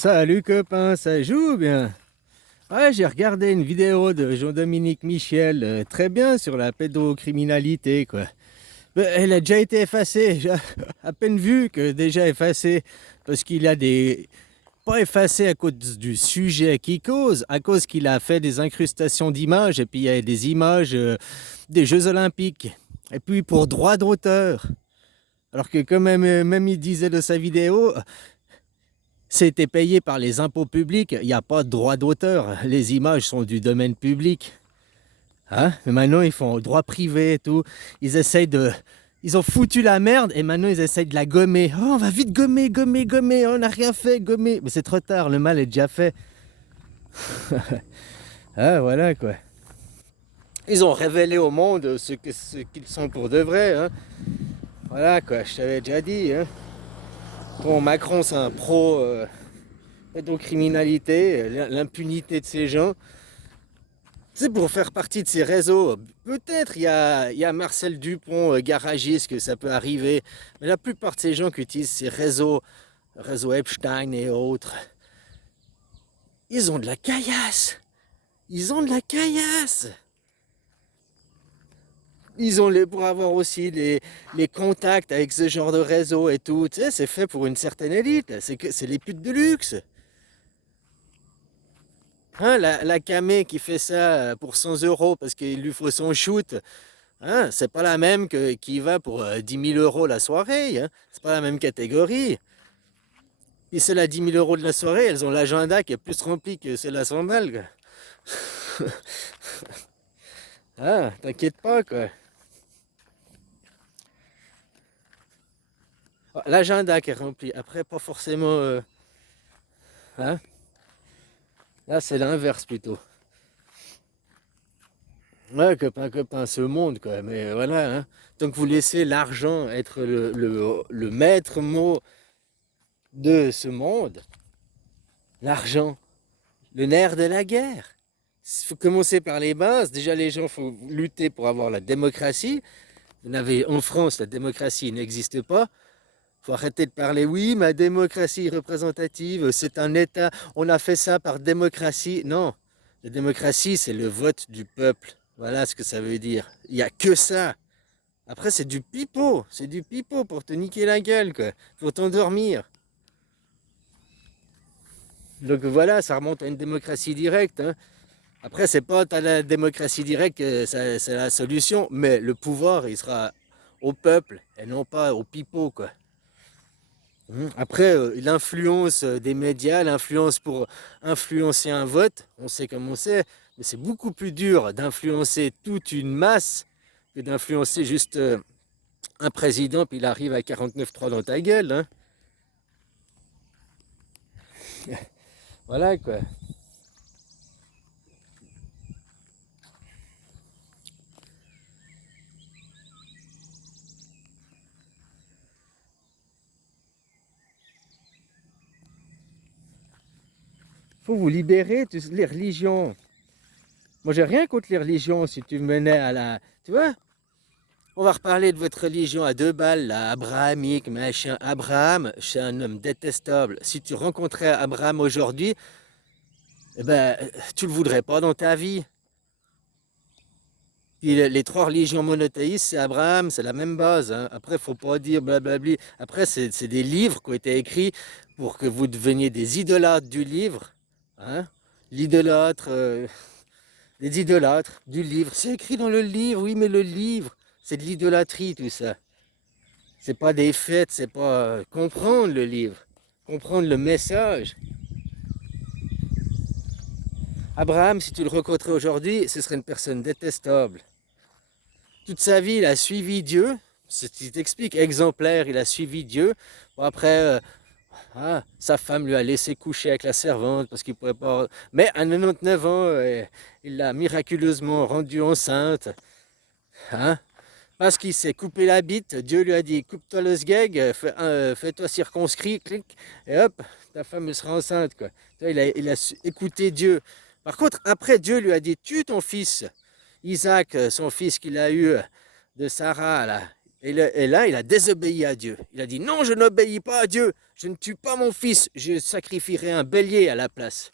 Salut copain, ça joue bien? Ouais, j'ai regardé une vidéo de Jean-Dominique Michel, très bien sur la pédocriminalité, quoi. Mais elle a déjà été effacée, j'ai à peine vu que déjà effacée, parce qu'il a des... Pas effacé à cause du sujet qui cause, à cause qu'il a fait des incrustations d'images, et puis il y a des images des Jeux Olympiques. Et puis pour droit d'auteur. Alors que quand même il disait de sa vidéo, c'était payé par les impôts publics, il n'y a pas de droit d'auteur, les images sont du domaine public. Hein? Mais maintenant ils font droit privé et tout, ils essayent de... Ils ont foutu la merde et maintenant ils essayent de la gommer. Oh, on va vite gommer, on n'a rien fait, gommer. Mais c'est trop tard, le mal est déjà fait. Ah, voilà quoi. Ils ont révélé au monde ce qu'ils sont pour de vrai. Hein. Voilà quoi, je t'avais déjà dit. Hein. Bon, Macron c'est un pro pédocriminalité, l'impunité de ces gens. C'est pour faire partie de ces réseaux. Peut-être il y a Marcel Dupont, garagiste, que ça peut arriver. Mais la plupart de ces gens qui utilisent ces réseaux Epstein et autres, ils ont de la caillasse. Ils ont de la caillasse. Ils ont pour avoir aussi les contacts avec ce genre de réseau et tout. Tu sais, c'est fait pour une certaine élite. C'est les putes de luxe. Hein, la camé qui fait ça pour 100 euros parce qu'il lui faut son shoot. Hein, c'est pas la même qui va pour 10 000 euros la soirée. Hein. C'est pas la même catégorie. Et celles à 10 000 euros de la soirée, elles ont l'agenda qui est plus rempli que celle à 100 balles. Quoi. Ah, t'inquiète pas, quoi. Ah, l'agenda qui est rempli. Après, pas forcément. Hein. Là, c'est l'inverse plutôt. Ouais, copain, ce monde, quoi. Mais voilà, hein. Donc, vous laissez l'argent être le maître mot de ce monde. L'argent. Le nerf de la guerre. Il faut commencer par les bases. Déjà, les gens font lutter pour avoir la démocratie. En France, la démocratie n'existe pas. Il faut arrêter de parler, oui, ma démocratie représentative, c'est un État. On a fait ça par démocratie. Non, la démocratie, c'est le vote du peuple. Voilà ce que ça veut dire. Il n'y a que ça. Après, c'est du pipeau. C'est du pipeau pour te niquer la gueule, quoi. Pour t'endormir. Donc voilà, ça remonte à une démocratie directe. Hein. Après, c'est pas la démocratie directe que c'est la solution, mais le pouvoir, il sera au peuple et non pas au pipeau, quoi. Après, l'influence des médias, l'influence pour influencer un vote, on sait comme on sait, mais c'est beaucoup plus dur d'influencer toute une masse que d'influencer juste un président, puis il arrive à 49,3 dans ta gueule. Hein. Voilà quoi. Faut vous libérer de les religions. Moi, j'ai rien contre les religions si tu me menais à la. Tu vois? On va reparler de votre religion à deux balles, là, abrahamique, machin. Abraham, c'est un homme détestable. Si tu rencontrais Abraham aujourd'hui, eh ben, tu le voudrais pas dans ta vie. Puis les trois religions monothéistes, c'est Abraham, c'est la même base. Hein. Après, faut pas dire blablabli. Après, c'est des livres qui ont été écrits pour que vous deveniez des idolâtres du livre. Hein. L'idolâtre, des idolâtres du livre. C'est écrit dans le livre, oui, mais le livre, c'est de l'idolâtrie, tout ça. C'est pas des fêtes, c'est pas comprendre le livre, comprendre le message. Abraham, si tu le rencontrais aujourd'hui, ce serait une personne détestable. Toute sa vie, il a suivi Dieu. C'est ce qui t'explique, exemplaire, il a suivi Dieu. Bon, après, sa femme lui a laissé coucher avec la servante parce qu'il pouvait pas. Mais à 99 ans, il l'a miraculeusement rendue enceinte. Hein? Parce qu'il s'est coupé la bite, Dieu lui a dit coupe-toi le sgeg, fais-toi circonscrit, clic, et hop, ta femme elle sera enceinte. Quoi. Il a écouté Dieu. Par contre, après, Dieu lui a dit tue ton fils. Isaac, son fils qu'il a eu de Sarah, là, Et là, il a désobéi à Dieu. Il a dit, non, je n'obéis pas à Dieu. Je ne tue pas mon fils. Je sacrifierai un bélier à la place.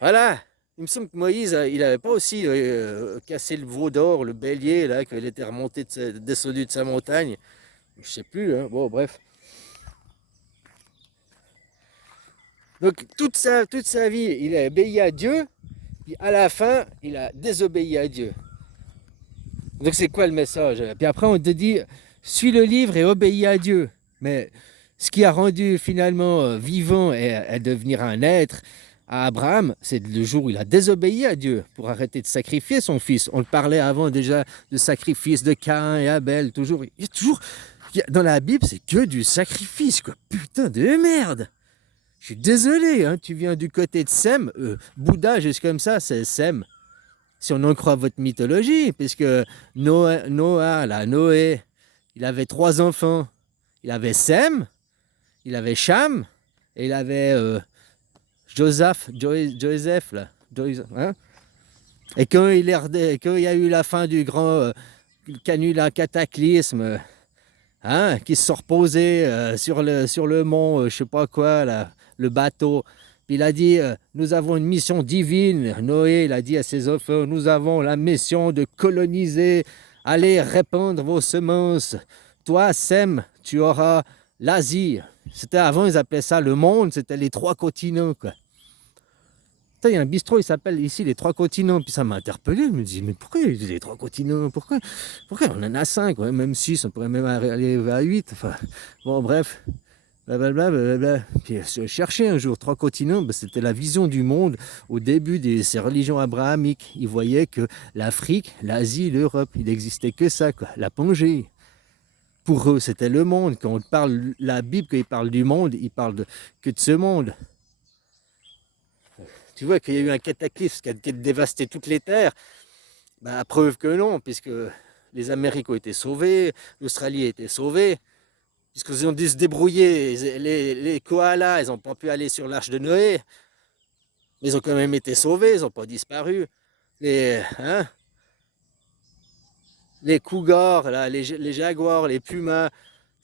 Voilà. Il me semble que Moïse, il n'avait pas aussi cassé le veau d'or, le bélier, là, qu'il était remonté, descendu de sa montagne. Je sais plus, hein. Bon, bref. Donc, toute sa vie, il a obéi à Dieu. Puis à la fin, il a désobéi à Dieu. Donc c'est quoi le message? Puis après on te dit, suis le livre et obéis à Dieu. Mais ce qui a rendu finalement vivant et devenir un être à Abraham, c'est le jour où il a désobéi à Dieu pour arrêter de sacrifier son fils. On le parlait avant déjà de sacrifice de Caïn et Abel. Toujours, dans la Bible, c'est que du sacrifice, quoi. Putain de merde! Je suis désolé, hein, tu viens du côté de Sem, Bouddha, juste comme ça, c'est Sem. Si on en croit votre mythologie, puisque Noé, il avait 3 enfants. Il avait Sem, il avait Cham, et il avait Joseph, là. Hein. Et quand il y a eu la fin du grand canular cataclysme, hein, qui se sont reposés sur le mont, je sais pas quoi, là, le bateau. Puis il a dit, nous avons une mission divine. Noé, il a dit à ses enfants, nous avons la mission de coloniser, allez répandre vos semences. Toi, Sem, tu auras l'Asie. C'était avant, ils appelaient ça le monde, c'était les 3 continents, quoi. Il y a un bistrot, il s'appelle ici les 3 continents. Puis ça m'a interpellé. Je me dis, mais pourquoi les 3 continents? Pourquoi on en a 5, ouais, même 6, on pourrait même aller à 8. Enfin, bon, bref. Blablabla, blablabla. Puis je cherchais un jour 3 continents, ben, c'était la vision du monde au début de ces religions abrahamiques. Ils voyaient que l'Afrique, l'Asie, l'Europe, il n'existait que ça, quoi, la Pangée. Pour eux, c'était le monde. Quand on parle, la Bible, quand il parle du monde, il parle que de ce monde. Tu vois qu'il y a eu un cataclysme qui a dévasté toutes les terres. Bah, preuve que non, puisque les Amériques ont été sauvés, l'Australie a été sauvée, puisqu'ils ont dû se débrouiller. Les koalas, ils n'ont pas pu aller sur l'arche de Noé, mais ils ont quand même été sauvés, ils n'ont pas disparu. Les cougars, là, les jaguars, les pumas,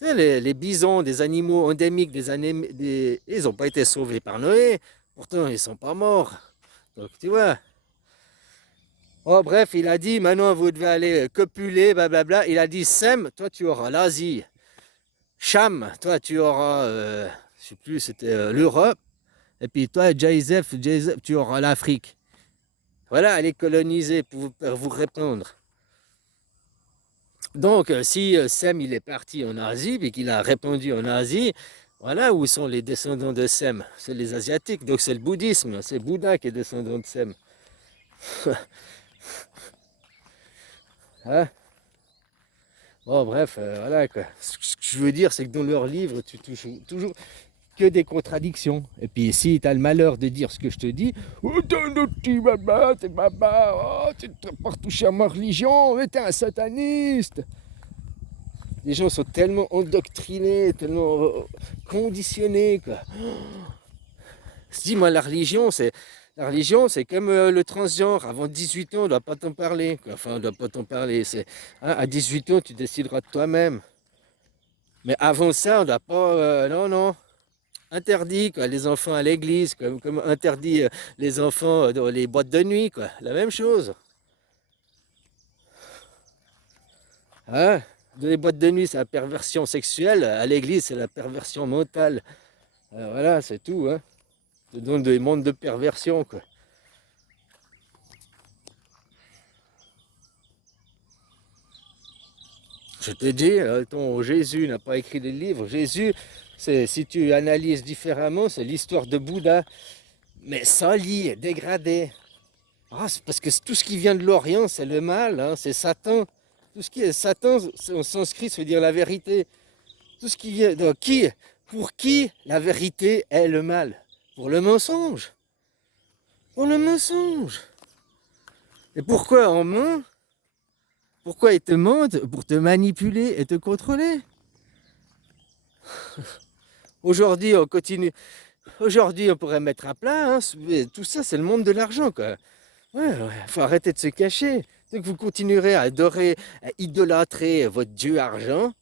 les bisons, des animaux endémiques, ils n'ont pas été sauvés par Noé. Pourtant, ils ne sont pas morts. Donc, tu vois. Oh, bref, il a dit, maintenant, vous devez aller copuler, blablabla. Il a dit, Sem, toi, tu auras l'Asie. Cham, toi, tu auras, je ne sais plus, c'était l'Europe. Et puis, toi, Joseph, tu auras l'Afrique. Voilà, allez coloniser pour vous répondre. Donc, si Sem, il est parti en Asie, et qu'il a répandu en Asie, voilà où sont les descendants de Sem. C'est les Asiatiques, donc c'est le bouddhisme. C'est Bouddha qui est descendant de Sem. Hein? Bon, bref, voilà quoi. Ce que je veux dire, c'est que dans leurs livres, tu touches toujours que des contradictions. Et puis, si tu as le malheur de dire ce que je te dis, oh, t'es un petit baba, oh, tu n'as pas retouché à ma religion, mais t'es un sataniste. Les gens sont tellement endoctrinés, tellement conditionnés, quoi. Si, moi, la religion, c'est comme le transgenre. Avant 18 ans, on ne doit pas t'en parler, quoi. Enfin, on ne doit pas t'en parler. Hein, à 18 ans, tu décideras de toi-même. Mais avant ça, on ne doit pas... non, non. Interdit, quoi, les enfants à l'église, comme interdit les enfants dans les boîtes de nuit, quoi. La même chose. Hein? Dans les boîtes de nuit, c'est la perversion sexuelle. À l'église, c'est la perversion mentale. Voilà, c'est tout, hein. C'est donc des mondes de perversion, quoi. Je te dis, ton Jésus n'a pas écrit des livres. Jésus, si tu analyses différemment, c'est l'histoire de Bouddha, mais sali, dégradé. Ah, c'est parce que tout ce qui vient de l'Orient, c'est le mal, hein, c'est Satan. Tout ce qui est Satan, en sanskrit, ça veut dire la vérité. Tout ce qui vient de pour qui la vérité est le mal? Pour le mensonge. Pour le mensonge. Et pourquoi on ment? Pourquoi ils te mentent? Pour te manipuler et te contrôler. Aujourd'hui, on continue. Aujourd'hui, on pourrait mettre à plat. Hein, tout ça, c'est le monde de l'argent, quoi. Ouais, faut arrêter de se cacher. Donc vous continuerez à adorer, à idolâtrer votre Dieu argent.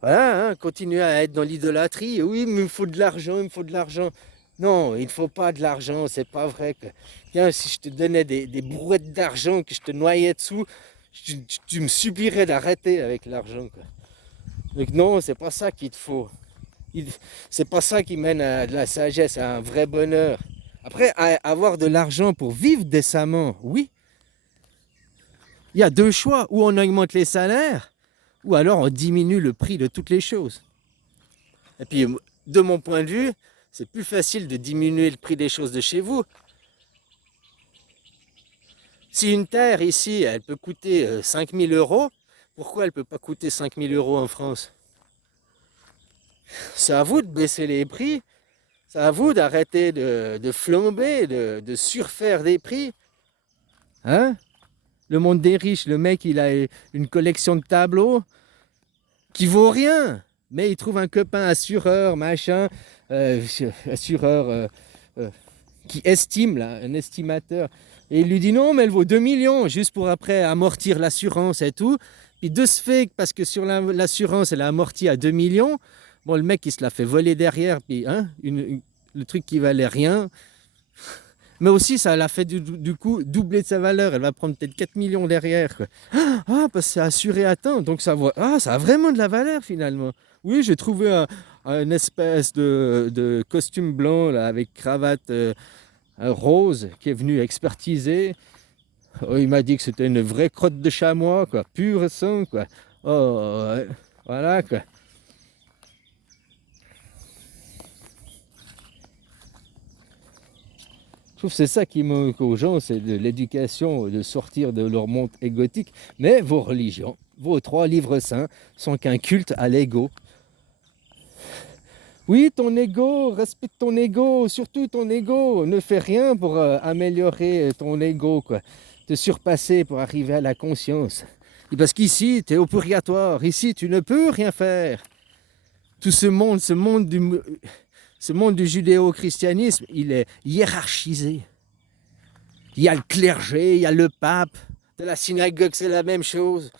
Voilà, hein, continuez à être dans l'idolâtrie. Oui, mais il me faut de l'argent, il me faut de l'argent. Non, il ne faut pas de l'argent, c'est pas vrai que. Tiens, si je te donnais des brouettes d'argent, que je te noyais dessous, tu me supplierais d'arrêter avec l'argent, quoi. Donc non, c'est pas ça qu'il te faut. C'est pas ça qui mène à de la sagesse, à un vrai bonheur. Après, avoir de l'argent pour vivre décemment, oui. Il y a deux choix, ou on augmente les salaires, ou alors on diminue le prix de toutes les choses. Et puis, de mon point de vue, c'est plus facile de diminuer le prix des choses de chez vous. Si une terre ici, elle peut coûter 5000 euros, pourquoi elle ne peut pas coûter 5000 euros en France? C'est à vous de baisser les prix, c'est à vous d'arrêter de flamber, de surfaire des prix. Hein? Le monde des riches, le mec, il a une collection de tableaux qui vaut rien. Mais il trouve un copain assureur, machin, assureur euh, qui estime, là, un estimateur. Et il lui dit non, mais elle vaut 2 millions, juste pour après amortir l'assurance et tout. Puis de ce fait, parce que sur l'assurance, elle a amorti à 2 millions, bon, le mec, il se l'a fait voler derrière, puis hein, le truc qui valait rien. Mais aussi, ça l'a fait du coup doubler de sa valeur. Elle va prendre peut-être 4 millions derrière, quoi. Ah, parce que c'est assuré à temps. Donc ça a vraiment de la valeur finalement. Oui, j'ai trouvé un espèce de costume blanc là, avec cravate rose qui est venu expertiser. Oh, il m'a dit que c'était une vraie crotte de chamois, quoi, pur sang, quoi. Oh, ouais. Voilà, quoi. Je trouve que c'est ça qui manque aux gens, c'est de l'éducation, de sortir de leur monde égotique. Mais vos religions, vos 3 livres saints, sont qu'un culte à l'ego. Oui, ton ego, respecte ton ego, surtout ton ego. Ne fais rien pour améliorer ton ego, quoi. Te surpasser pour arriver à la conscience. Et parce qu'ici, tu es au purgatoire. Ici, tu ne peux rien faire. Tout ce monde du judéo-christianisme, il est hiérarchisé. Il y a le clergé, il y a le pape. De la synagogue, c'est la même chose.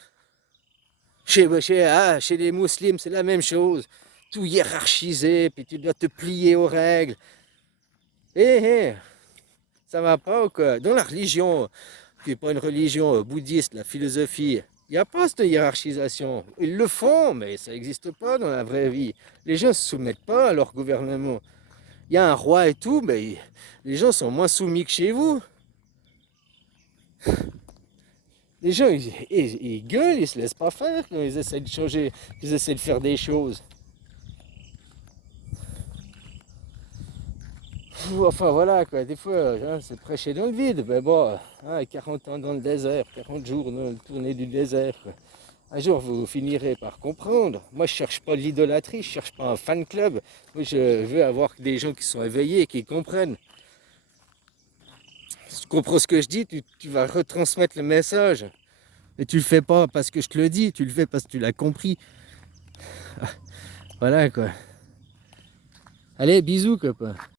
Chez les musulmans, c'est la même chose. Tout hiérarchisé, puis tu dois te plier aux règles. Ça va pas ou quoi? Dans la religion, qui n'est pas une religion bouddhiste, la philosophie, il n'y a pas cette hiérarchisation. Ils le font, mais ça n'existe pas dans la vraie vie. Les gens ne se soumettent pas à leur gouvernement. Il y a un roi et tout, mais les gens sont moins soumis que chez vous. Les gens, ils gueulent, ils se laissent pas faire quand ils essaient de changer, ils essaient de faire des choses. Enfin voilà, quoi. Des fois, hein, c'est prêcher dans le vide. Mais bon, hein, 40 ans dans le désert, 40 jours dans le tournée du désert, quoi. Un jour, vous finirez par comprendre. Moi, je cherche pas l'idolâtrie, je cherche pas un fan club. Moi, je veux avoir des gens qui sont éveillés et qui comprennent. Si tu comprends ce que je dis, tu vas retransmettre le message. Et tu le fais pas parce que je te le dis, tu le fais parce que tu l'as compris. Voilà, quoi. Allez, bisous, copain.